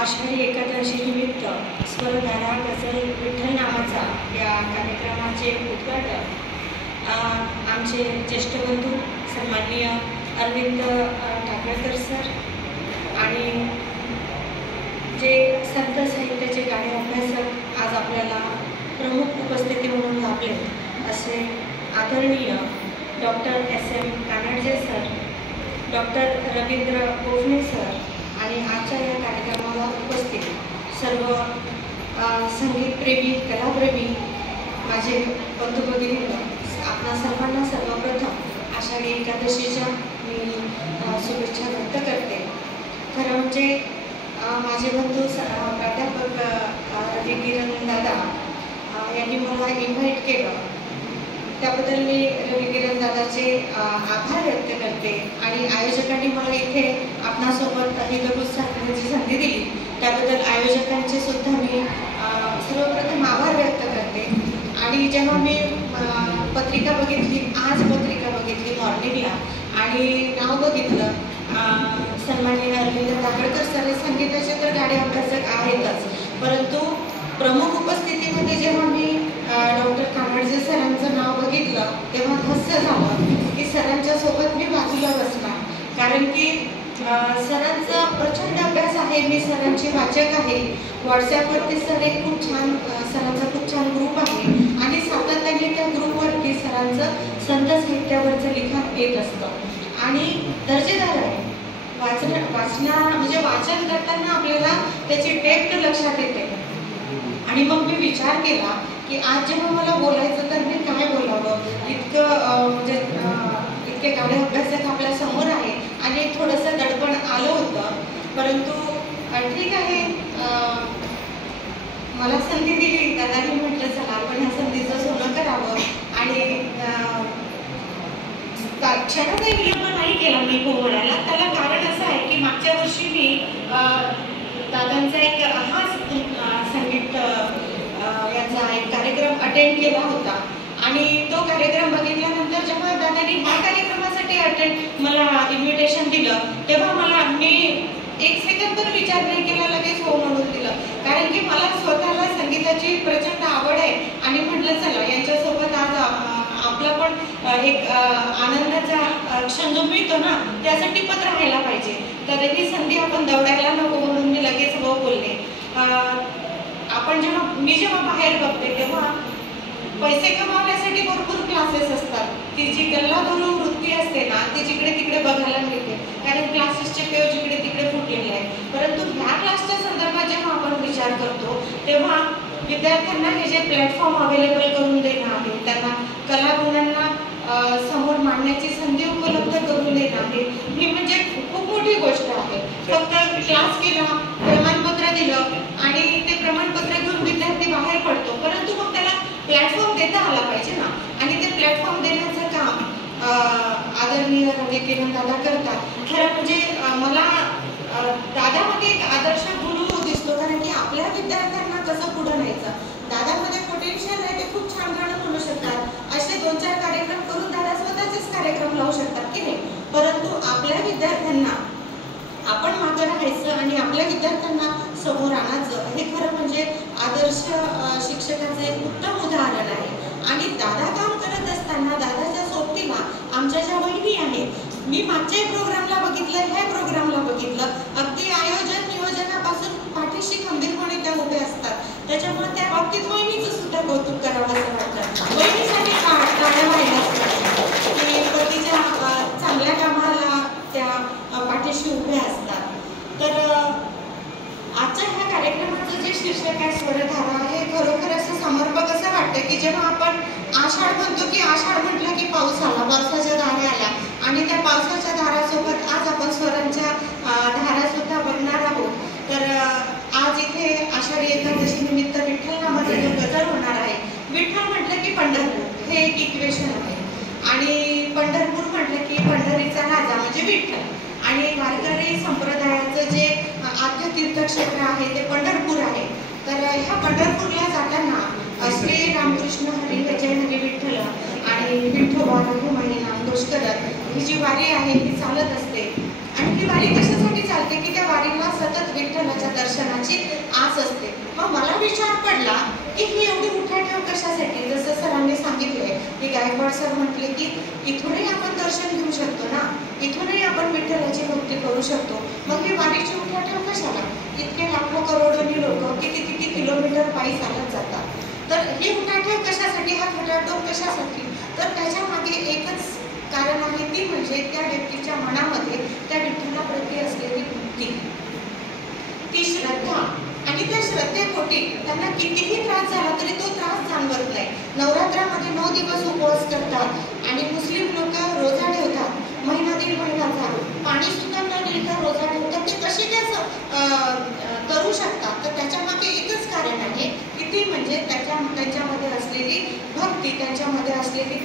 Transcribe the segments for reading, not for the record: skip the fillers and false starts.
आषाढी एकादशी निमित्त स्वरधारा गझल विठ्ठल नामाचा या कार्यक्रमाचे उद्घाटन आमचे ज्येष्ठ बंधू सन्माननीय अरविंद टाकळकर सर आणि जे संत साहित्याचे गाणे अभ्यासक आज आपल्याला प्रमुख उपस्थिती म्हणून लाभले असे आदरणीय doctor S.M. Kanadje sir, doctor Ravindra Gophane sir आणि आजच्या या कार्यक्रमाला उपस्थित सर्व संगीतप्रेमी कलाप्रेमी माझे बंधू भगिनी, आपणा सर्वांना सर्वप्रथम आषाढी एकादशीच्या मी शुभेच्छा व्यक्त करते. खरं म्हणजे माझे बंधू प्राध्यापक रविकिरण दादा यांनी मला इन्व्हाइट केलं, त्याबद्दल मी रविकिरण दादाचे आभार व्यक्त करते आणि आयोजकांनी मला इथे आपणासोबत हिदगुज साधण्याची संधी दिली त्याबद्दल आयोजकांचे सुद्धा मी सर्वप्रथम आभार व्यक्त करते. आणि जेव्हा मी पत्रिका बघितली, आज पत्रिका बघितली मॉर्निंगला आणि नाव बघितलं, सन्माननीय अरविंद टाकळकर सर हे संगीताचे तर गाणे अभ्यासक आहेतच, परंतु प्रमुख उपस्थितीमध्ये जेव्हा मी डॉक्टर कानडजे सरांचं नाव बघितलं तेव्हा हास्य झालं की सरांच्या सोबत मी बाजूला बसला, कारण की सरांचा प्रचंड अभ्यास आहे. मी सरांची वाचक आहे. व्हॉट्सॲपवरती सर एक खूप छान सरांचा खूप छान ग्रुप आहे आणि सातत्याने त्या ग्रुपवरती सरांचं संत साहित्यावरचं लिखाण येत असतं आणि दर्जेदार आहे. वाचन करताना आपल्याला त्याची डेप्थ लक्षात येते. आणि मग मी विचार केला की आज जेव्हा मला बोलायचं तर मी काय बोलावं, इतके गाणे अभ्यासक आपल्या समोर आहे आणि थोडंसं दडपण आलं होतं, परंतु ठीक आहे, मला संधी दिली. दादांनी म्हटलं चला आपण ह्या संधीचं सोनं करावं आणि क्षणाचाही विलंब नाही केला मी बोलायला. त्याला कारण असं आहे की मागच्या वर्षी मी दादांचा एक संगीत याचा एक कार्यक्रम अटेंड केला होता आणि तो कार्यक्रम बघितल्यानंतर जेव्हा दादांनी ह्या कार्यक्रमासाठी मला इन्व्हिटेशन दिलं तेव्हा मी एक सेकंद पण विचार नाही केला, लगेच हो म्हणून दिलं, कारण की मला स्वतःला संगीताची प्रचंड आवड आहे आणि म्हटलं चला यांच्यासोबत आज आपला पण एक आनंदाचा क्षण जो मिळतो ना त्यासाठी पण राहायला पाहिजे, तर ही संधी आपण दवडायला नको म्हणून मी लगेच हो बोलले. मी जेव्हा बाहेर बघते तेव्हा पैसे कमावण्यासाठी भरपूर क्लासेस असतात. ती जी गल्लाभरू वृत्ती असते ना ती जिकडे तिकडे बघायला मिळते, कारण क्लासेसचे पेव जिकडे तिकडे फुटलेले आहे. परंतु ह्या क्लासच्या संदर्भात जेव्हा आपण विचार करतो तेव्हा विद्यार्थ्यांना हे जे प्लॅटफॉर्म अवेलेबल करून देणं आहे, त्यांना कलागुणांना समोर मांडण्याची संधी उपलब्ध करून देणं आहे, ही म्हणजे खूप मोठी गोष्ट आहे. फक्त क्लास केला, प्रमाणपत्र दिलं आणि ते प्रमाणपत्र घेऊन विद्यार्थी बाहेर पडतो, परंतु मग त्याला प्लॅटफॉर्म देता आला पाहिजे ना, आणि ते प्लॅटफॉर्म देण्याचं काम आदरणीय रविकिरण दादा करतात. खरं म्हणजे मला दादामध्ये एक आदर्श गुरु दिसतो, कारण की आपल्या विद्यार्थ्यांना कसं पुढं न्यायचं. दादामध्ये पोटेन्शियल आहे, ते खूप छान गाणं म्हणू शकतात, असे 2-4 कार्यक्रम करून दादा स्वतःचेच कार्यक्रम लावू शकतात की नाही, परंतु आपल्या विद्यार्थ्यांना आपण मागे राहायचं आणि आपल्या विद्यार्थ्यांना समोर आणायचं, हे खरं म्हणजे आदर्श शिक्षकाचं एक उत्तम उदाहरण आहे. आणि दादा काम करत असताना दादाच्या सोबतीला आमच्या ज्या वहिनी आहेत, मी मागच्या प्रोग्रामला बघितलं, ह्या प्रोग्रामला बघितलं, अगदी आयोजन नियोजनापासून पाठीशी खंबीरपणे त्या उभे असतात. त्याच्यामुळे त्या बाबतीत वहिनीचं सुद्धा कौतुक करावं असं वाटतं. वहिनीसाठी टाळ्या व्हायला की पतीच्या चांगल्या कामाला त्या पाठीशी उभे असतात. तर आजच्या ह्या कार्यक्रमाचं जे शीर्षक आहे स्वरधारा, हे खरोखर असं समर्पक असं वाटतं की जेव्हा आपण आषाढ म्हणतो की आषाढ म्हटलं की पाऊस आला, पावसाच्या धारा आल्या आणि त्या पावसाच्या धारासोबत आज आपण स्वरांच्या धारा सुद्धा बघणार आहोत. तर आज इथे आषाढी एकादशी निमित्त विठ्ठल नामाचा जो गजल होणार आहे, विठ्ठल म्हटलं की पंढरपूर हे एक इक्वेशन आहे आणि पंढरपूर म्हटलं की पंढरीचा राजा म्हणजे विठ्ठल, आणि वारकरी संप्रदायाचं जे आद्य तीर्थक्षेत्र आहे ते पंढरपूर आहे. तर ह्या पंढरपूरला जाताना श्री रामकृष्ण हरी जय हरी विठ्ठल आणि विठ्ठल नामघोष करत ही जी वारी आहे ती चालत असते आणि ही वारी कशासाठी चालते की त्या वारीला सतत विठ्ठलाच्या दर्शनाची आस असते. मग मला विचार पडला की ही एवढी उठाठेव कशासाठी. जसं सरांनी सांगितलंय की गायकवाड सर म्हटले की इथूनही आपण दर्शन घेऊ शकतो ना, इथूनही आपण विठ्ठलाची भक्ती करू शकतो. मग ही वारीची उठाठेव कशाला. इतके लाखो करोडोनी लोक किती किती किलोमीटर पायी चालत जातात. तर ही उठाठेव कशासाठी, हा खटाटोप कशासाठी. तर त्याच्या मागे एकच कारण आहे, ती म्हणजे त्या व्यक्तीच्या मनामध्ये त्या विठ्ठलाप्रती असलेली भक्ती, ती श्रद्धा. आणि त्या श्रद्धेपोटी त्यांना कितीही त्रास झाला तरी तो त्रास जाणवत नाही. नवरात्रामध्ये 9 दिवस उपवास करतात आणि मुस्लिम लोक रोजा ठेवतात, महिना दीड महिन्याचा पाणी सुद्धा न मिळता रोजा ठेवतात. ते कसे काय करू शकतात. तर त्याच्या मागे एकच कारण आहे की ती म्हणजे त्यांच्यामध्ये असलेली भक्ती, त्यांच्यामध्ये असलेली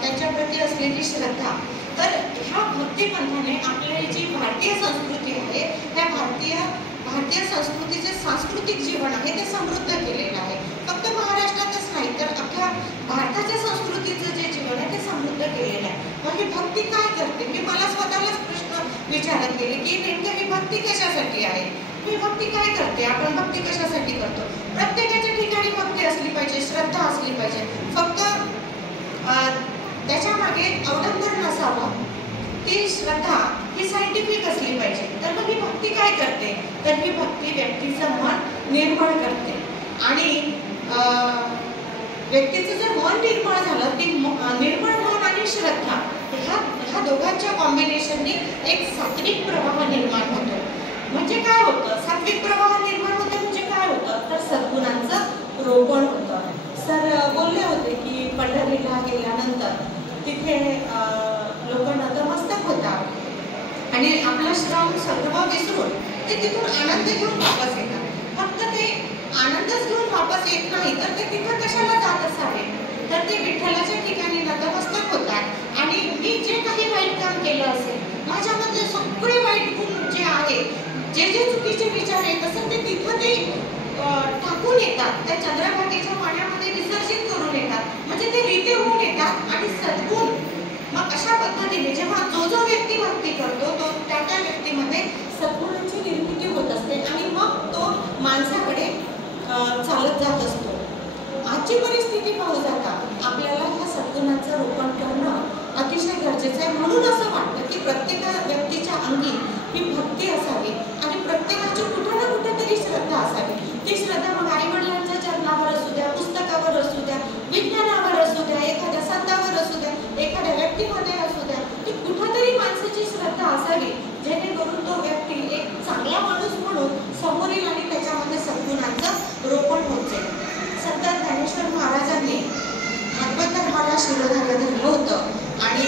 त्यांच्याप्रती असलेली श्रद्धा. तर ह्या भक्तिपंथाने आपली जी भारतीय संस्कृती आहे, त्या भारतीय संस्कृतीचे सांस्कृतिक जीवन आहे ते समृद्ध केलेलं आहे. फक्त महाराष्ट्रातच नाही तर अख्ख्या भारताच्या संस्कृतीचं जे जीवन आहे ते समृद्ध केलेलं आहे. मग ही भक्ती काय करते. मी मला स्वतःलाच प्रश्न विचारत गेले की नेमकं ही भक्ती कशासाठी आहे. ही भक्ती काय करते. आपण भक्ती कशासाठी करतो. प्रत्येकाच्या ठिकाणी भक्ती असली पाहिजे, श्रद्धा असली पाहिजे. फक्त त्याच्या मागे अवलंबन नसावं. ती श्रद्धा ही सायंटिफिक असली पाहिजे. तर मग ही भक्ती काय करते. तर ही भक्ती व्यक्तीचं मन निर्मळ करते आणि व्यक्तीचं जर मन निर्मळ झालं, ती निर्मळ मन आणि श्रद्धा ह्या दोघांच्या कॉम्बिनेशनने एक सात्विक प्रवाह निर्माण होतो. म्हणजे काय होतं. सात्विक प्रवाह निर्माण होतं म्हणजे काय होतं. तर सद्गुणांचं रोपण होतं. सर बोलले होते की पंढरीला गेल्यानंतर तिथे लोक नतमस्तक होतात आणि आपला श्रम सर्व विसरून ते तिथून आनंद घेऊन वापस येतात. फक्त ते आनंदच घेऊन वापस येत नाही तर ते तिथं कशाला जात असावे. तर ते विठ्ठलाच्या ठिकाणी नतमस्तक होतात आणि मी जे काही वाईट काम केलं असेल, माझ्यामध्ये सगळे वाईट गुण जे आहेत, जे जे चुकीचे विचार येत असेल ते तिथं ते टाकून येतात. त्या चंद्रभागेच्या पाण्यामध्ये विसर्जित करून येतात. म्हणजे ते रिते होऊन येतात आणि सद्गुण. मग अशा पद्धतीने जेव्हा जो व्यक्ती भक्ती करतो तो त्या व्यक्तीमध्ये सद्गुणांची निर्मिती होत असते आणि मग तो माणसाकडे चालत जात असतो. आजची परिस्थिती पाहू जाता आपल्याला ह्या सद्गुणांचं रोपण करणं अतिशय गरजेचं आहे. म्हणून असं वाटतं की प्रत्येक व्यक्तीच्या अंगी ही भक्ती असावी आणि प्रत्येकाची कुठे ना कुठेतरी श्रद्धा असावी. ती श्रद्धा मग आईवडिलांच्या चरणावर असू द्या, पुस्तकावर असू द्या, विज्ञानावर असू द्या, एखाद्या संतावर असू द्या, एखाद्या व्यक्तीमध्ये असू द्या, ती कुठेतरी माणसाची श्रद्धा असावी जेणेकरून तो व्यक्ती एक चांगला माणूस म्हणून समोर येईल आणि त्याच्यामध्ये सद्गुणांचं रोपण होत जाईल. संत ज्ञानेश्वर महाराजांनी भागवत धर्माला शिरोधार्य धरलं होतं आणि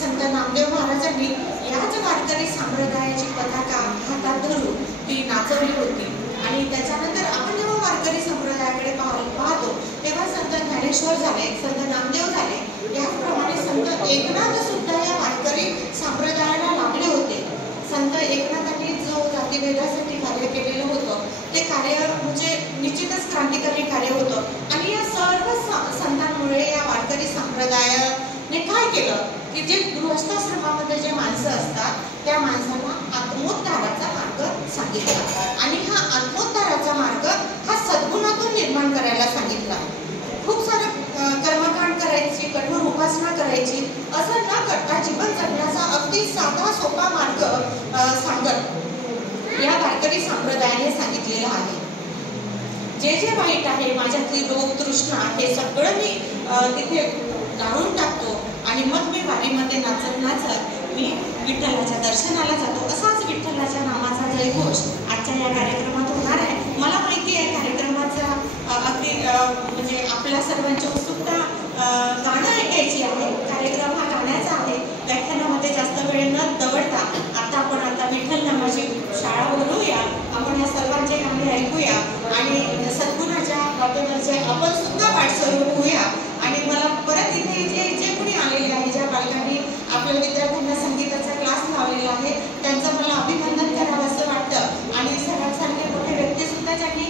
संत नामदेव महाराजांनी याच वारकरी संप्रदायाची पताका हातात धरून ती नाचवली होती. आणि त्याच्यानंतर आपण जेव्हा वारकरी संप्रदायाकडे पाहतो तेव्हा संत ज्ञानेश्वर झाले, संत नामदेव झाले, याचप्रमाणे संत एकनाथ सुद्धा या वारकरी संप्रदायाला लागले होते. संत एकनाथांनी जो जातीभेदासाठी कार्य केलेलं होतं ते कार्य म्हणजे निश्चितच क्रांतिकारी कार्य होतं आणि या सर्व संतांमुळे या वारकरी संप्रदायाने काय केलं की जे गृहस्थाश्रमामध्ये जे माणसं असतात त्या माणसांना आत्मोद्धाराचा मार्ग सांगितला आणि हा आत्मोद्धाराचा मार्ग हा सद्गुणातून निर्माण करायला सांगितला. खूप सारं कर्मकांड करायची, कठोर उपासना करायची असं न करता जीवन जगण्याचा अगदी साधा सोपा मार्ग सांगत या वारकरी संप्रदायाने सांगितलेला आहे. जे जे वाईट आहे, माझ्यातली रोग तृष्णा हे सगळं मी तिथे गाळून टाकतो आणि मग मी वारीमध्ये नाचत नाचत मी विठ्ठलाच्या दर्शनाला जातो. असाच विठ्ठलाच्या नामाचा जयघोष आजच्या या कार्यक्रमात होणार आहे. मला माहिती आहे कार्यक्रमाचा अगदी म्हणजे आपल्या सर्वांची उत्सुकता गाणं ऐकायची आहे. कार्यक्रम हा गाण्याचा आहे. व्याख्यानामध्ये जास्त वेळ न दवडता आता विठ्ठल नामाची शाळा बोलवूया. आपण या सर्वांचे गाणे ऐकूया आणि सद्गुणाच्या वाटेवरचे आपण सुद्धा वाटसरू होऊया. आणि मला परत इथे जे कोणी आलेले आहे, ज्या बालकांनी आपल्या विद्यार्थ्यांना संगीताचा क्लास लावलेला आहे त्यांचं मला अभिनंदन करावं असं वाटतं. आणि सरांसारखे मोठे व्यक्तीसुद्धा ज्यांनी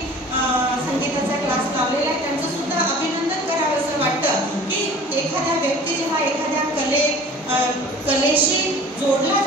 संगीताचा क्लास लावलेला आहे त्यांचं सुद्धा अभिनंदन करावं असं वाटतं की एखाद्या व्यक्ती जेव्हा एखाद्या कले जोडला